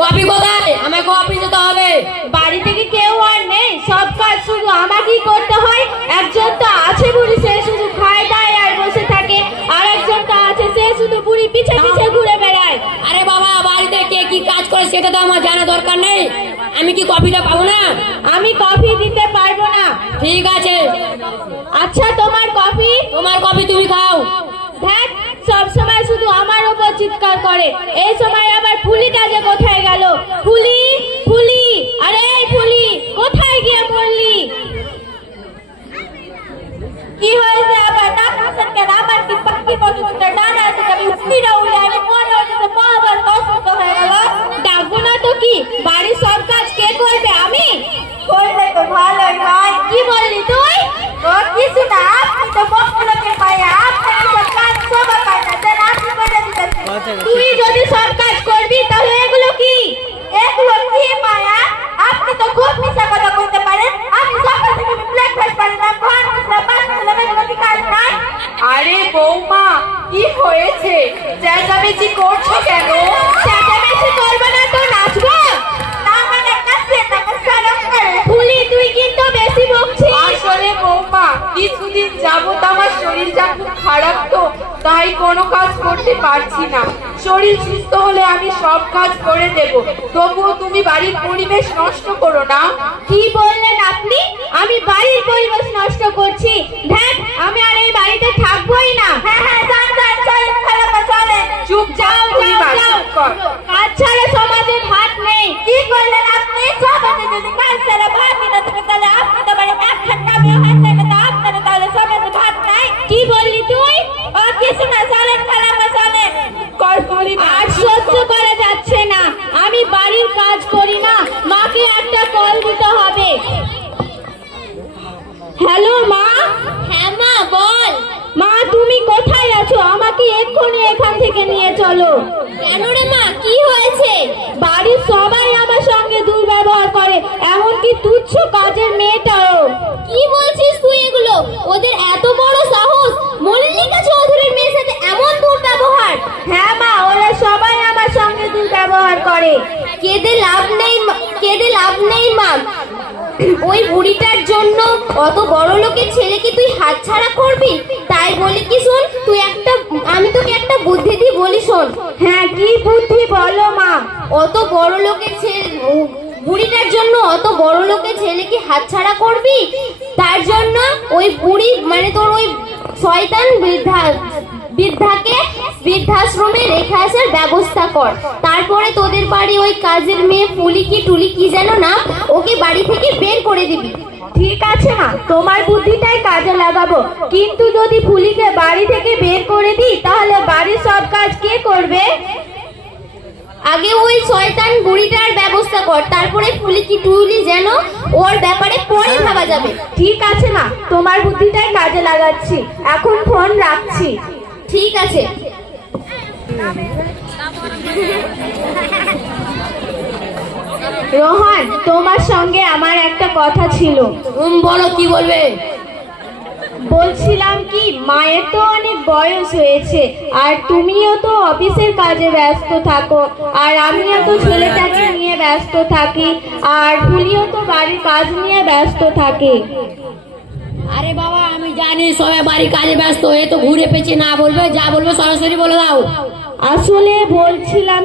Copy কোথায়? আমাকে office যেতে হবে। বাড়ি থেকে কেউ আর নেই, সব কাজ শুধু আমাকেই করতে হয়। একজন তো আছে বুড়ি, সে শুধু খায় দায় আর বসে থাকে, আর একজন তো আছে সে শুধু বুড়ি পিছে পিছে ঘুরে বেড়ায়। আরে বাবা, বাড়িতে কে কি কাজ করে সেটা তো আমার জানা দরকার নেই। আমি কি কপিটা পাবো না? আমি কফি দিতে পারবো না। ঠিক আছে। আচ্ছা, তোমার কফি। তোমার কপি তুমি খাও। দেখ, সব সময় শুধু আমার উপর চিৎকার করে। এই সময় আবার ফুলিটা যে কোথায় গেল? ফুলি, ফুলি, আরে এই ফুলি, কোথায় গিয়ে পড়লি? কি হয়েছে আবার? ডাকছেন কেন? আমার কি পাখি পছন্দ? ডানা আছে, আমি উড়ে উড়ে আমি মনে হচ্ছে পা আবার অসুস্থ হয়ে গেল। ডাকবো না তো কি? বাড়ির সব কাজ কে করবে? আমি করলে তো ভালোই হয়। কি বললি তুই? তোর কিছু না, আপনি তো বকগুলোকে পায়, আপনার সব কাজ সবার পায় না, দেন আপনি করে দিতেন। তুই যদি সব কাজ করবি তাহলে এগুলো কি? এগুলো কি মায়া? আপনি তো খুব মিথ্যা কথা বলতে পারেন। আমি সকাল থেকে ব্রেকফাস্ট পারি না, ঘর মুছলাম, বাসন ধুলাম, এগুলো কি কাজ নাই? আরে বৌমা, কি হয়েছে? চেঁচামেচি করছো কেন? চেঁচামেচি করবো না তো নাচবো? না মানে নাচবে না, সরম করে। ফুলি, তুই কিন্তু বেশি বকছিস। আসলে বৌমা, কিছুদিন যাবত আমার শরীরটা খুব খারাপ, তো তাই কোনো কাজ করতে পারছি না। শরীর সুস্থ হলে আমি সব কাজ করে দেব, তবুও তুমি বাড়ির পরিবেশ নষ্ট করো না। কি বললেন আপনি? আমি বাড়ির পরিবেশ নষ্ট করছি? দেখ, আমি আর এই বাড়িতে থাকবোই না। হ্যাঁ হ্যাঁ, যান যান, চলেন খালাম্মা, চলেন। চুপ যাও, যাও যাও। কাজ ছাড়া সমাজের ভাত নেই। কি করলেন আপনি? সমাজে যদি কাজ ছাড়া ভাত না থাকে তাহলে আপনি তো মানে একখান কামিয়ে হাত থেকে তো আপনার তাহলে সমাজে ভাত নাই। কি বললি তুই? ও কিছু না, চলেন খালাম্মা, চলেন। আর সহ্য করা যাচ্ছে না। আমি বাড়ির কাজ করি না, মাকে একটা কল দিতে হবে। হ্যালো মা। হ্যাঁ মা, বল। মা, তুমি কোথায় আছো? আমাকে এক্ষুনি এখান থেকে নিয়ে চলো। কেন রে মা, কি হয়েছে? বাড়ির সবাই আমার সঙ্গে দুর্ব্যবহার করে, এমনকি তুচ্ছ কাজের মেয়েটাও। কি বলছিস তুই এগুলো? ওদের এত বড় সাহস! মল্লিকা চৌধুরীর মেয়ের সাথে এমন দুর্ব্যবহার? হ্যাঁ মা, ওরা সবাই আমার সঙ্গে দুর্ব্যবহার করে। কেঁদে লাভ নেই, কেঁদে লাভ নেই মা। ওই বুড়িটার জন্য অত বড় লোকের ছেলেকে তুই হাতছাড়া করবি? তাই বলি কি, শোন, আমি তোকে একটা বুদ্ধি দিই, বলি শোন। হ্যাঁ, কি বুদ্ধি বলো মা? অত বড় লোকের ছেলে, বুড়িটার জন্য অত বড় লোকের ছেলেকে হাতছাড়া করবি? তার জন্য ওই বুড়ি মানে তোর ওই শয়তান বৃদ্ধাকে বৃদ্ধাশ্রমে রেখে আসার ব্যবস্থা কর। তারপরে তোদের বাড়ি ওই কাজের মেয়ে ফুলি কি টুলি কি যেন না, ওকে বাড়ি থেকে বের করে দিবি। ঠিক আছে মা, তোমার বুদ্ধিটাই কাজে লাগাবো। কিন্তু যদি ফুলিকে বাড়ি থেকে বের করে দিই তাহলে বাড়ির সব কাজ কে করবে? আগে ওই শয়তান বুড়িটার ব্যবস্থা কর, তারপরে ফুলি কি টুলি যেন ওর ব্যাপারে পরে ভাবা যাবে। ঠিক আছে মা, তোমার বুদ্ধিটাই কাজে লাগাচ্ছি। এখন ফোন রাখছি। ঠিক আছে। রোহন, তোমার সঙ্গে আমার একটা কথা ছিল। বলো, কি বলবে? বলছিলাম কি, মায়ের তো অনেক বয়স হয়েছে, আর তুমিও তো অফিসের কাজে ব্যস্ত থাকো, আর আমিও তো ছেলেটাকে নিয়ে ব্যস্ত থাকি, আর ফুলিও তো বাড়ির কাজ নিয়ে ব্যস্ত থাকে। আরে বাবা, আমি জানি সবাই বাড়ির কাজে ব্যস্ত, এ তো ঘুরে পেঁচে না বলবে, যা বলবে সরাসরি বলে দাও। আসলে বলছিলাম